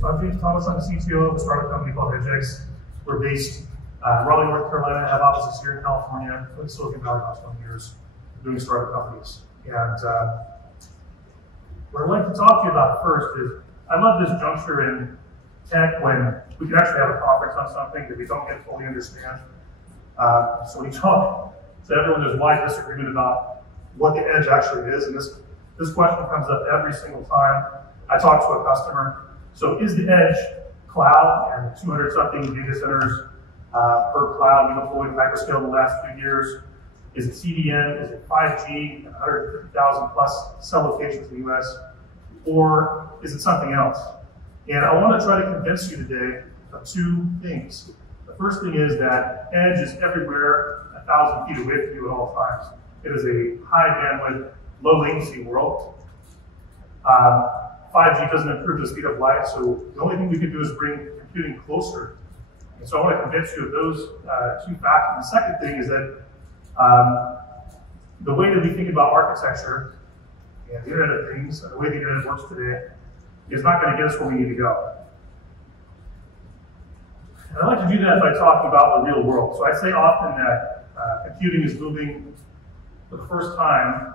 So I'm James Thomason, I'm the CTO of a startup company called EDJX. We're based in Raleigh, North Carolina, have offices here in California, in Silicon Valley the last 20 years, doing startup companies. And what I'd like to talk to you about first is, I love this juncture in tech when we can actually have a conference on something that we don't yet fully understand. So when you talk to everyone, there's wide disagreement about what the edge actually is, and this question comes up every single time I talk to a customer. So is the edge cloud and 200-something data centers per cloud we deployed hyperscale the last few years? Is it CDN? Is it 5G and 150,000 plus cell locations in the US? Or is it something else? And I want to try to convince you today of two things. The first thing is that edge is everywhere, 1,000 feet away from you at all times. It is a high bandwidth, low latency world. 5G doesn't improve the speed of light, so the only thing we can do is bring computing closer. And so I want to convince you of those two facts. And the second thing is that the way that we think about architecture and the Internet of Things, and the way the Internet works today, is not going to get us where we need to go. And I like to do that by talking about the real world. So I say often that computing is moving for the first time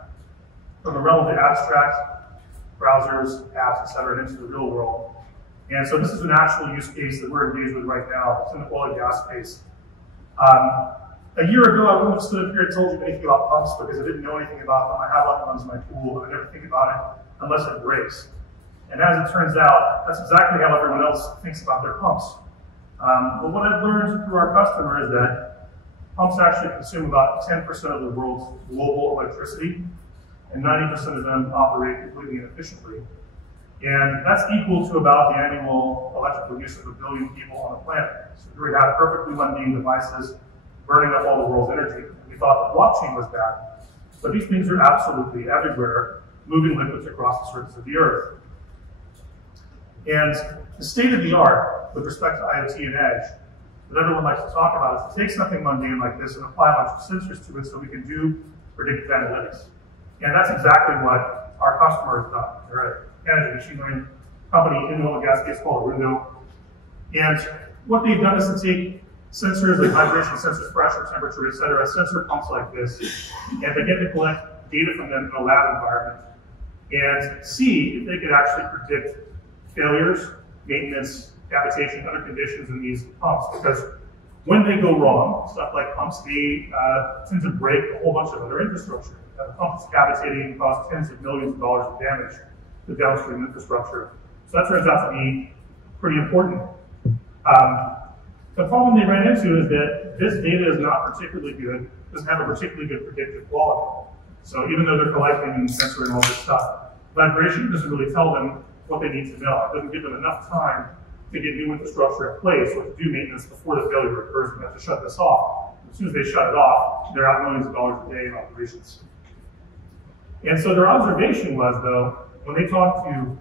from the realm of the abstract, browsers, apps, etc., into the real world. And so this is an actual use case that we're engaged with right now. It's in the oil and gas space. A year ago, I wouldn't have stood up here and told you anything about pumps because I didn't know anything about them. I have lots of ones in my pool, but I never think about it unless it breaks. And as it turns out, that's exactly how everyone else thinks about their pumps. But what I've learned through our customer is that pumps actually consume about 10% of the world's global electricity, and 90% of them operate completely inefficiently. And that's equal to about the annual electrical use of 1 billion people on the planet. So we have perfectly mundane devices burning up all the world's energy. And we thought the blockchain was bad. But these things are absolutely everywhere, moving liquids across the surface of the earth. And the state of the art with respect to IoT and edge that everyone likes to talk about is to take something mundane like this and apply a bunch of sensors to it so we can do predictive analytics. And that's exactly what our customer has done. They're an edge machine learning company in the oil and gas space called Arundo. And what they've done is to take sensors like vibration sensors, pressure, temperature, etc., sensor pumps like this, and begin to collect data from them in a lab environment and see if they could actually predict failures, maintenance, cavitation, other conditions in these pumps. Because when they go wrong, stuff like pumps, they tend to break a whole bunch of other infrastructure. The pump is cavitating and cause tens of millions of dollars of damage to downstream infrastructure. So that turns out to be pretty important. The problem they ran into is that this data is not particularly good, doesn't have a particularly good predictive quality. So even though they're collecting and censoring all this stuff, vibration doesn't really tell them what they need to know. It doesn't give them enough time to get new infrastructure in place or to do maintenance before the failure occurs and they have to shut this off. As soon as they shut it off, they're out millions of dollars a day in operations. And so their observation was, though, when they talked to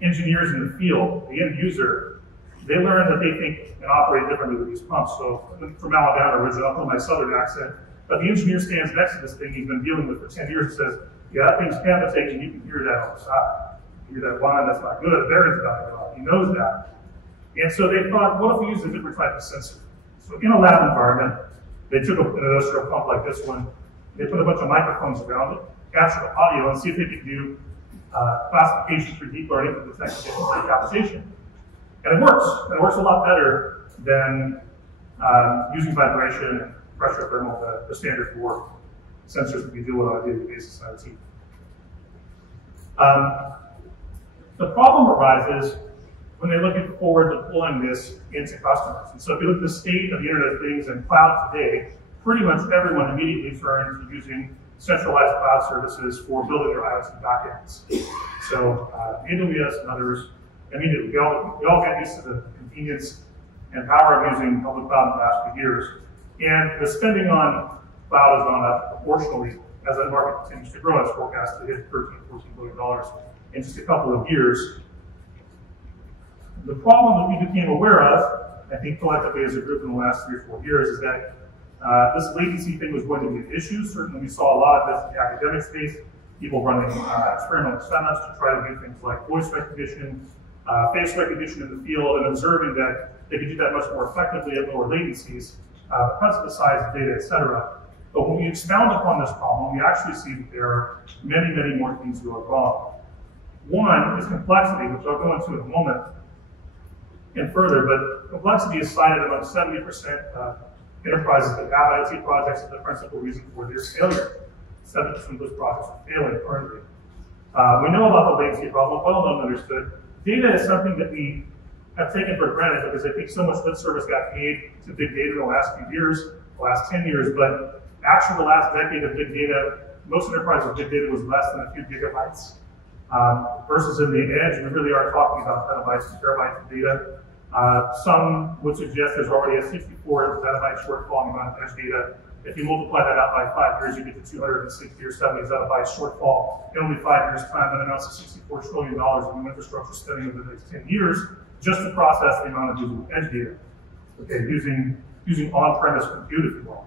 engineers in the field, the end user, they learned that they think and operate differently with these pumps. So from Alabama originally, I'll put my southern accent, but the engineer stands next to this thing he's been dealing with for 10 years and says, yeah, that thing's cavitating, you can hear that on the side. You hear that line, that's not good, bearings dying off. He knows that. And so they thought, what if we use a different type of sensor? So in a lab environment, they took an industrial pump like this one, they put a bunch of microphones around it, capture the audio, and see if they could do classification through deep learning to detect conditions like cavitation. And it works. And it works a lot better than using vibration and pressure thermal, the standard for sensors that we deal with on a daily basis in IoT. The problem arises when they look forward deploying this into customers. And so if you look at the state of the Internet of Things and cloud today, pretty much everyone immediately turned to using centralized cloud services for building their IoT backends. So AWS and others, immediately, we all get used to the convenience and power of using public cloud in the last few years. And the spending on cloud has gone up proportionally as that market continues to grow. It's forecast to hit $13, $14 billion in just a couple of years. The problem that we became aware of, I think collectively as a group in the last 3 or 4 years, is that this latency thing was going to be an issue. Certainly we saw a lot of this in the academic space, people running experimental setups to try to do things like voice recognition, face recognition in the field, and observing that they could do that much more effectively at lower latencies because of the size of data, et cetera. But when we expound upon this problem, we actually see that there are many, many more things going wrong. One is complexity, which I'll go into in a moment and further, but complexity is cited among 70% of enterprises that have IT projects as the principal reason for their failure. 70% of those projects are failing currently. We know about the latency problem, well known and understood. Data is something that we have taken for granted because I think so much lip service got paid to big data in the last few years, the last 10 years, but actually the last decade of big data, most enterprises with big data was less than a few gigabytes. Versus in the edge, we really are talking about petabytes and terabytes of data. Some would suggest there's already a 64 petabyte shortfall in the amount of edge data. If you multiply that out by 5 years, you get to 260 or 70 zettabytes shortfall in only 5 years' time. That amounts to $64 trillion in infrastructure spending over the next 10 years just to process the amount of usable edge data. Okay, using on-premise compute, if you will.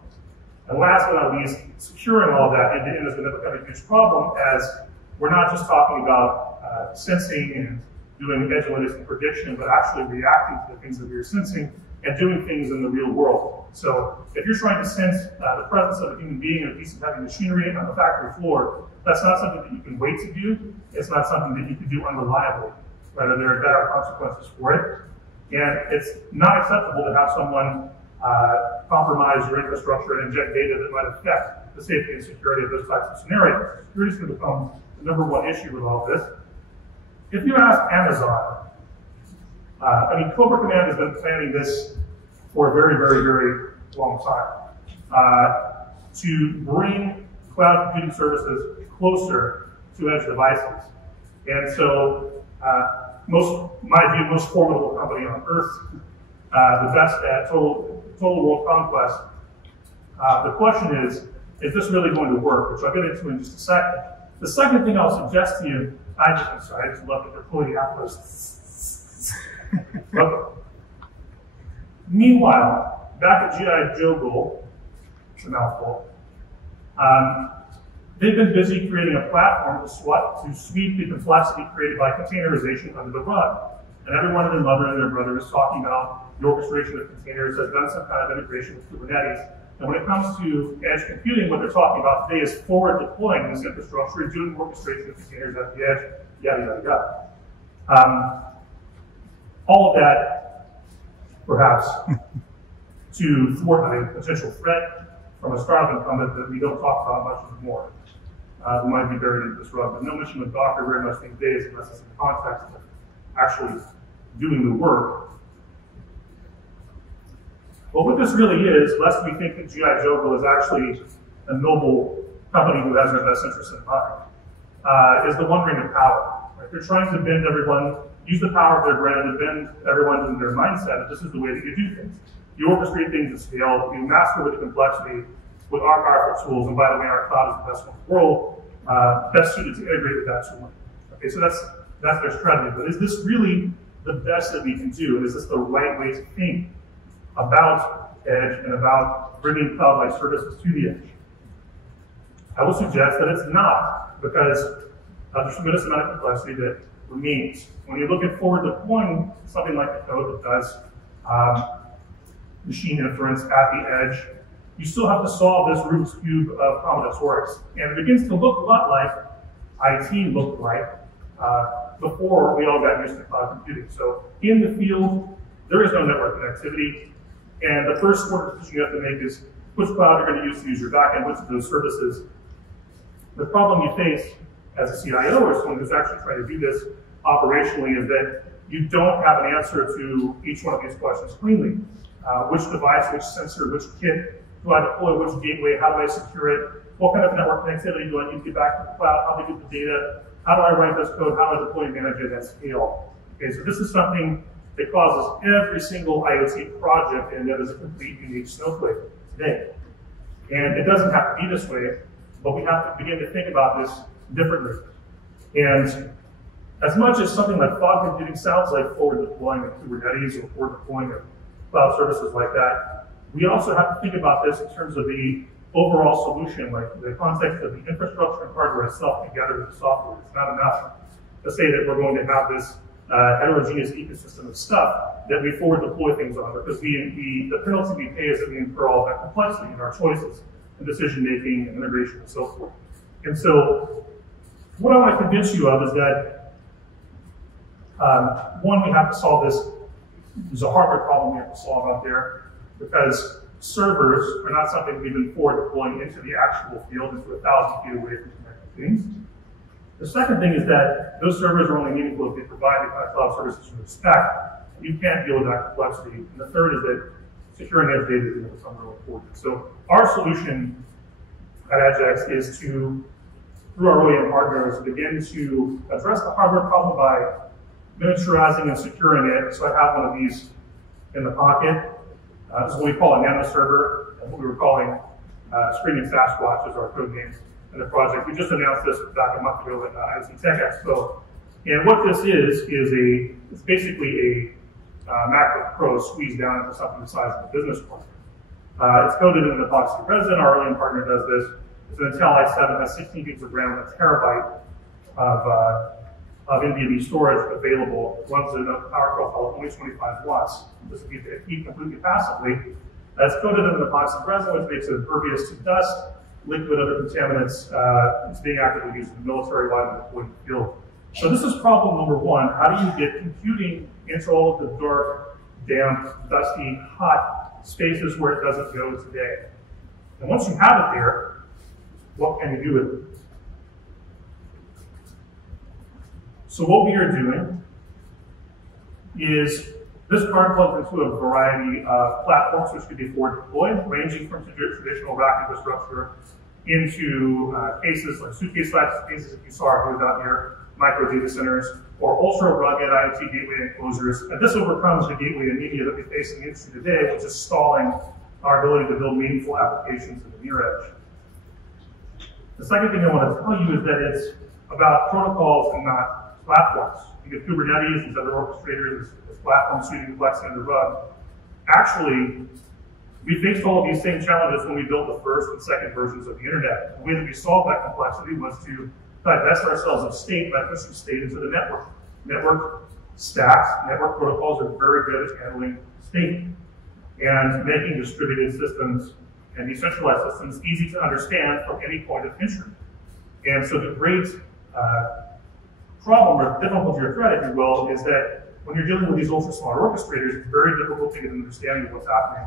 And last but not least, securing all of that end-to-end is going to become a huge problem, as we're not just talking about sensing and doing edge analytics and prediction, but actually reacting to the things that we're sensing and doing things in the real world. So if you're trying to sense the presence of a human being in a piece of heavy machinery on the factory floor, that's not something that you can wait to do. It's not something that you can do unreliably. Rather, there are better consequences for it. And it's not acceptable to have someone compromise your infrastructure and inject data that might affect the safety and security of those types of scenarios. Security is going to become the #1 issue with all this. If you ask Amazon, Cobra Command has been planning this for a very, very, very long time to bring cloud computing services closer to edge devices. And so, most formidable company on earth, the best at total world conquest. The question is this really going to work? Which I'll get into in just a second. The second thing I'll suggest to you, I just love that they're pulling out those. Meanwhile, back at GI Joe, it's a mouthful, they've been busy creating a platform to sweep the complexity created by containerization under the rug. And everyone and their mother and their brother is talking about the orchestration of containers, has done some kind of integration with Kubernetes. And when it comes to edge computing, what they're talking about today is forward deploying this infrastructure and doing orchestration of containers at the edge, yada, yada, yada. All of that, perhaps, to thwart a potential threat from a startup incumbent that we don't talk about much anymore. Who might be buried in this rug, but no mention of Docker very much these days unless it's in the context of actually doing the work. Well, what this really is, lest we think that GI Joe is actually a noble company who has their best interests in mind, is the one ring of power. Right? They're trying to bend everyone, use the power of their brand to bend everyone in their mindset that this is the way that you do things. You orchestrate things at scale, you master with the complexity with our powerful tools, and by the way, our cloud is the best one in the world, best suited to integrate with that tool. Okay, so that's their strategy. But is this really the best that we can do? And is this the right way to think about edge and about bringing cloud-like services to the edge? I will suggest that it's not, because there's a tremendous amount of complexity that remains. When you're looking forward to deploying something like the code that does machine inference at the edge, you still have to solve this Rubik's Cube of combinatorics. And it begins to look a lot like IT looked like before we all got used to cloud computing. So in the field, there is no network connectivity. And the first important decision you have to make is which cloud you're going to use your backend, which of those services. The problem you face as a CIO or someone who's actually trying to do this operationally is that you don't have an answer to each one of these questions cleanly. Which device, which sensor, which kit do I deploy, which gateway, how do I secure it, what kind of network connectivity do I need to get back to the cloud, how do I get the data, how do I write this code, how do I deploy and manage it at scale. Okay, so this is something that causes every single IoT project, and that is a complete unique snowflake today. And it doesn't have to be this way, but we have to begin to think about this differently. And as much as something like cloud computing sounds like forward deploying of Kubernetes or forward deploying of cloud services like that, we also have to think about this in terms of the overall solution, like the context of the infrastructure and hardware itself together with the software. It's not enough to say that we're going to have this heterogeneous ecosystem of stuff that we forward deploy things on, because the penalty we pay is that we incur all that complexity in our choices and decision making and integration and so forth. And so what I want to convince you of is that one, we have to solve this. There's a hardware problem we have to solve out there, because servers are not something we've been forward deploying into the actual field, into 1,000 feet away from connected things. The second thing is that those servers are only meaningful if they provide the kind of cloud services you expect. You can't deal with that complexity. And the third is that securing edge data is going to become real important. So our solution at EDJX is to, through our OEM partners, begin to address the hardware problem by miniaturizing and securing it. So I have one of these in the pocket. This is what we call a nano server, and what we were calling Screaming Sasquatch is our code name in the project. We just announced this back a month ago at EDJX Expo. And what this is it's basically a MacBook Pro squeezed down into something the size of a business card. It's coded in an epoxy resin. Our OEM partner does this. It's an Intel i7, has 16 gigs of RAM and a terabyte of NVMe storage available. It runs at a power profile of only 25 watts. This will keep it heat completely passively. It's coated in an epoxy resin, which makes it impervious to dust, liquid, other contaminants. It's being actively used in the military wide and deployed in the field. So this is problem number one. How do you get computing into all of the dark, damp, dusty, hot spaces where it doesn't go today? And once you have it there, what can you do with it? So what we are doing is this card plugs into a variety of platforms which could be forward deployed, ranging from traditional rack infrastructure into cases like suitcase types cases that you saw are out here, micro data centers, or ultra rugged IoT gateway enclosures. And this overcomes the gateway anemia that we face in the industry today, which is stalling our ability to build meaningful applications in the near edge. The second thing I want to tell you is that it's about protocols and not platforms. You get Kubernetes, these other orchestrators, this platform sweeping complexity under the rug. Actually, we faced all of these same challenges when we built the first and second versions of the internet. The way that we solved that complexity was to divest ourselves of state by pushing state into the network. Network stacks, network protocols are very good at handling state and making distributed systems and decentralized systems easy to understand from any point of entry. And so the great problem or difficulty or threat, if you will, is that when you're dealing with these ultra-smart orchestrators, it's very difficult to get an understanding of what's happening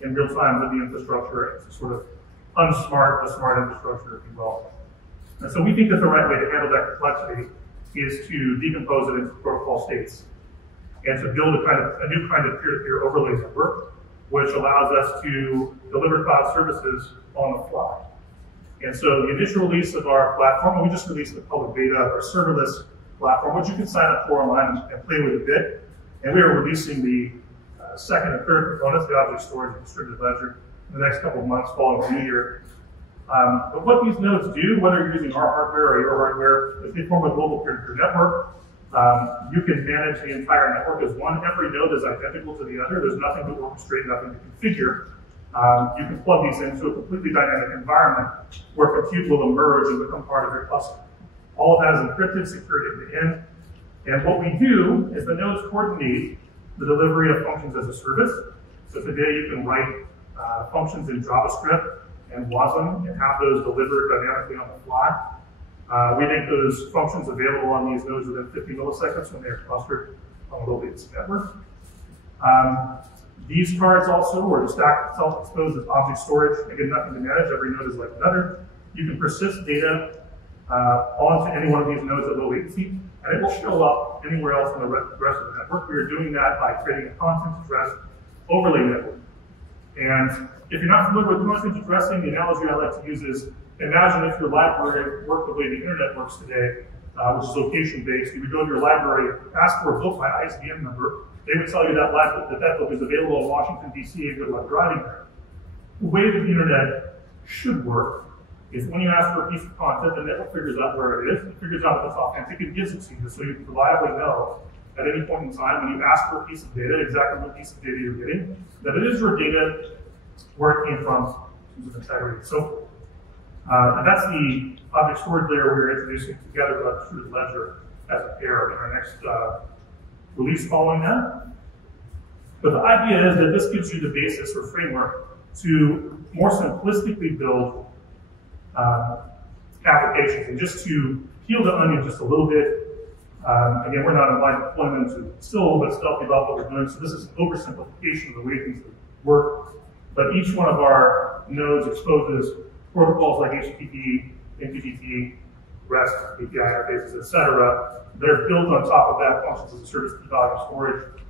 in real time with the infrastructure. It's sort of unsmart, the smart infrastructure, if you will. And so we think that the right way to handle that complexity is to decompose it into protocol states and to build a new kind of peer-to-peer overlay network, which allows us to deliver cloud services on the fly. And so the initial release of our platform, and we just released the public beta of our serverless platform, which you can sign up for online and play with a bit. And we are releasing the second and third components, the object storage and distributed ledger, in the next couple of months following the new year. But what these nodes do, whether you're using our hardware or your hardware, is they form a global peer-to-peer network. You can manage the entire network as one. Every node is identical to the other. There's nothing to orchestrate, nothing to configure. You can plug these into a completely dynamic environment where compute will emerge and become part of your cluster. All of that is encrypted, secured at the end. And what we do is the nodes coordinate the delivery of functions as a service. So today you can write functions in JavaScript and WASM and have those delivered dynamically on the fly. We make those functions available on these nodes within 50 milliseconds when they are clustered on a low latency network. These cards also, or the stack itself, exposed as object storage. Again, nothing to manage. Every node is like another. You can persist data onto any one of these nodes at low latency, and it will show up anywhere else in the rest of the network. We are doing that by creating a content address overlay network. And if you're not familiar with content addressing, the analogy I like to use is, imagine if your library worked the way the internet works today, which is location-based. You would go to your library, ask for a book by ISBN number. They would tell you that book is available in Washington, D.C., and good luck driving there. The way that the internet should work is when you ask for a piece of content, the network figures out where it is, it figures out if it's authentic, and gives it to you, so you can reliably know at any point in time when you ask for a piece of data, exactly what piece of data you're getting, that it is your data, where it came from, in terms of integrity. So that's the object storage layer we're introducing together with our distributed ledger as a pair in our next release following that. But the idea is that this gives you the basis or framework to more simplistically build applications. And just to peel the onion just a little bit, again, we're not in live deployment, so still a little bit stealthy about what we're doing. So this is an oversimplification of the way things work. But each one of our nodes exposes protocols like HTTP, MQTT, REST, API interfaces, etc. They're built on top of that, functions as a service, key value storage,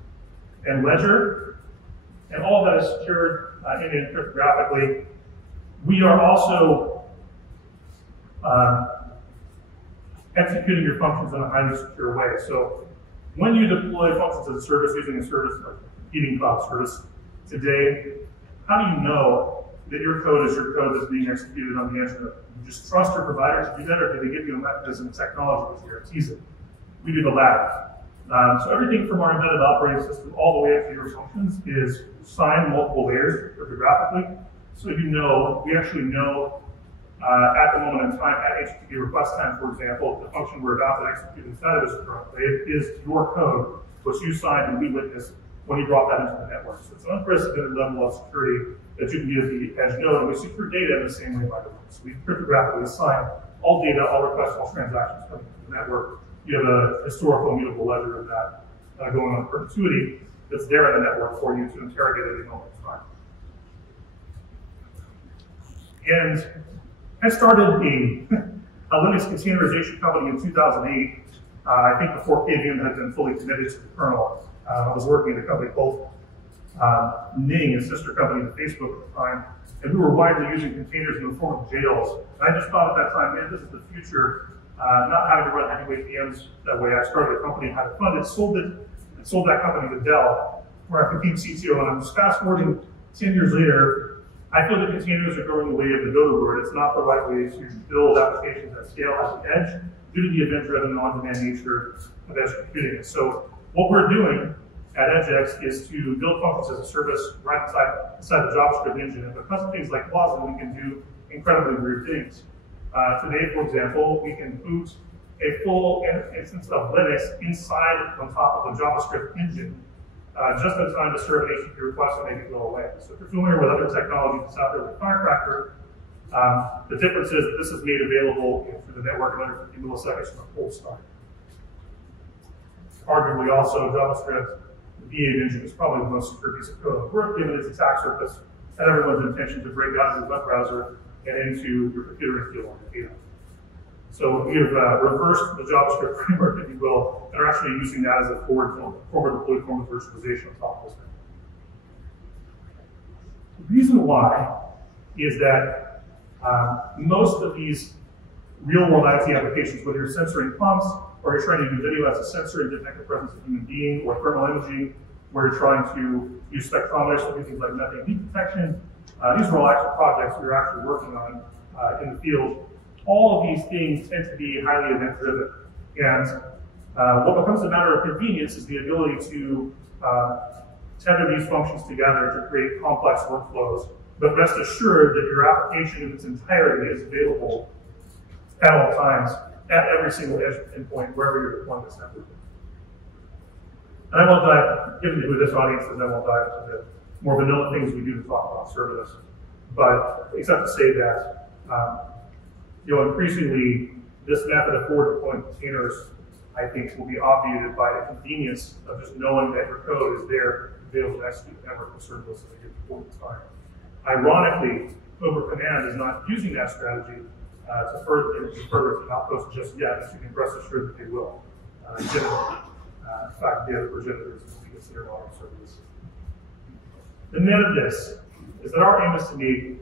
and ledger. And all that is secured and cryptographically. We are also executing your functions in a highly secure way. So when you deploy functions as a service using a service like competing cloud service today, how do you know that your code is your code that's being executed on the internet? You just trust your provider to do that, or do they give you a mechanism of technology that guarantees it? We do the latter. So everything from our embedded operating system all the way up to your functions is signed multiple layers cryptographically. So you know, we actually know at the moment in time, at HTTP request time, for example, the function we're about to execute inside of this currently is your code, which you signed and we witnessed when you brought that into the network. So it's an unprecedented level of security that you can use the edge node, and we secure data in the same way, by the way. So we cryptographically assign all data, all requests, all transactions coming to the network. You have a historical immutable ledger of that going on in perpetuity that's there in the network for you to interrogate at any moment in time. And I started a Linux containerization company in 2008. I think before KVM had been fully committed to the kernel. I was working at a company called Ning, a sister company to Facebook at the time, and we were widely using containers in the form of jails. And I just thought at that time, man, this is the future. Not having to run heavyweight VMs that way. I started a company and had it funded, sold that company to Dell, where I became CTO. And I'm just fast forwarding 10 years later. I feel that containers are going the way of the go-to word. It's not the right way to build applications at scale at the edge due to the event-driven, on-demand nature of edge computing. And so what we're doing at EDJX is to build functions as a service right inside the JavaScript engine. And because of things like Thomason, we can do incredibly weird things. Today, for example, we can boot a full instance of Linux inside on top of the JavaScript engine just in time to serve an HTTP request and make it go away. So if you're familiar with other technologies that's out there like Firecracker, the difference is that this is made available through the network in under 50 milliseconds from a cold start. Arguably also JavaScript, the V8 engine is probably the most secure piece of code on the world given its attack surface and everyone's intention to break out of your web browser and into your computer and steal all your data. So we have reversed the JavaScript framework, if you will, and are actually using that as a forward deployed form of virtualization on top of this. The reason why is that most of these real-world IT applications, whether you're censoring pumps or you're trying to do video as a sensor and detect the presence of a human being, or thermal imaging, where you're trying to use spectrometers to do things like methane leak detection, these are all actual projects we're actually working on in the field. All of these things tend to be highly event-driven. And what becomes a matter of convenience is the ability to tether these functions together to create complex workflows. But rest assured that your application in its entirety is available at all times, at every single edge endpoint, wherever you're deploying this network. And I won't dive, given who this audience is, I won't dive into the more vanilla things we do to talk about serverless. But except to say that increasingly, this method of forward deploying containers, I think, will be obviated by the convenience of just knowing that your code is there to be able to execute the network with serverless at a given point in time. Ironically, Cobra Command is not using that strategy to further its outposts just yet, as you can rest assured that they will. Given, in fact, the other progenitors will be considered modern serverless. The net of this is that our aim is to make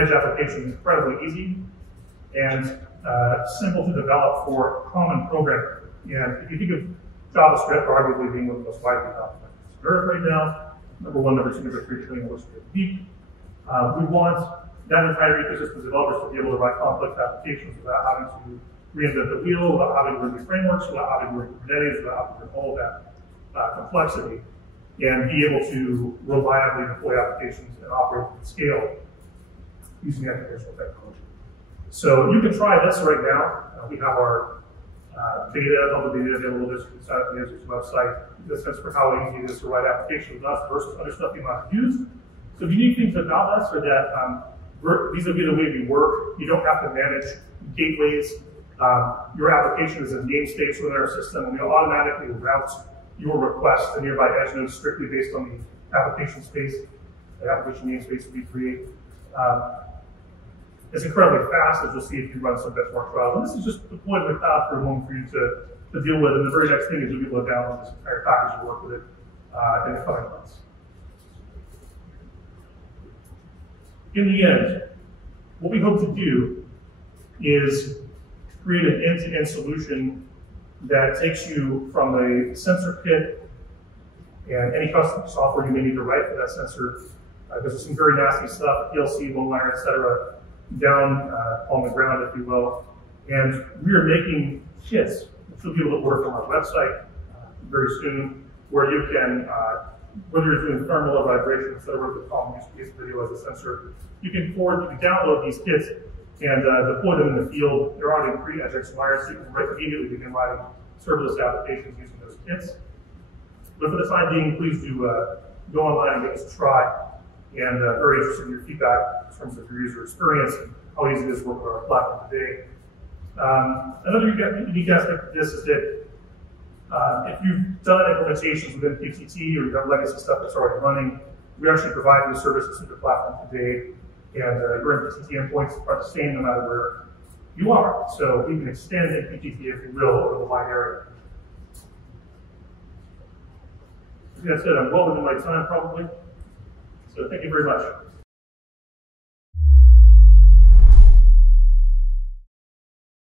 edge applications incredibly easy and simple to develop for common programming. And if you think of JavaScript arguably being one of the most widely adopted languages on Earth right now, number 1, number 2, number 3 trillion words per week, we want that entire ecosystem of developers to be able to write complex applications without having to reinvent the wheel, without having to run new frameworks, without having to run Kubernetes, without having to run all of that complexity, and be able to reliably deploy applications and operate at scale using educational technology. So you can try this right now. We have our beta, public beta available just inside of the user's website, get a sense for how easy it is to write applications with us versus other stuff you might use. So the unique things about us are that vis-a-vis the way we work, you don't have to manage gateways. Your application is a namespace within our system, and we automatically route your request to nearby edge nodes strictly based on the application space, the application namespace we create. It's incredibly fast, as you'll see if you run some benchmark trials. And this is just deployed in the cloud for a moment for you to deal with. And the very next thing is you'll be able to download this entire package and work with it in the coming months. In the end, what we hope to do is create an end-to-end solution that takes you from a sensor kit and any custom software you may need to write for that sensor, because there's some very nasty stuff, PLC, one-liner, et cetera, down on the ground, if you will. And we are making kits, which you'll be able to order from our website very soon, where you can, whether you're doing thermal or vibration, et cetera, the common use case video as a sensor, you can download these kits and deploy them in the field. They're already pre-EDJX wired, so you can immediately begin writing serverless applications using those kits. But for the time being, please do go online and give us a try. And very interested in your feedback in terms of your user experience and how easy it is to work with our platform today. Another unique aspect of this is that if you've done implementations within PTT or you've got legacy stuff that's already running, we actually provide the services through the platform today. And your MPTT endpoints are the same no matter where you are. So we can extend MPTT, if you will, over the wide area. That's it. I'm well within my time, probably. So thank you very much.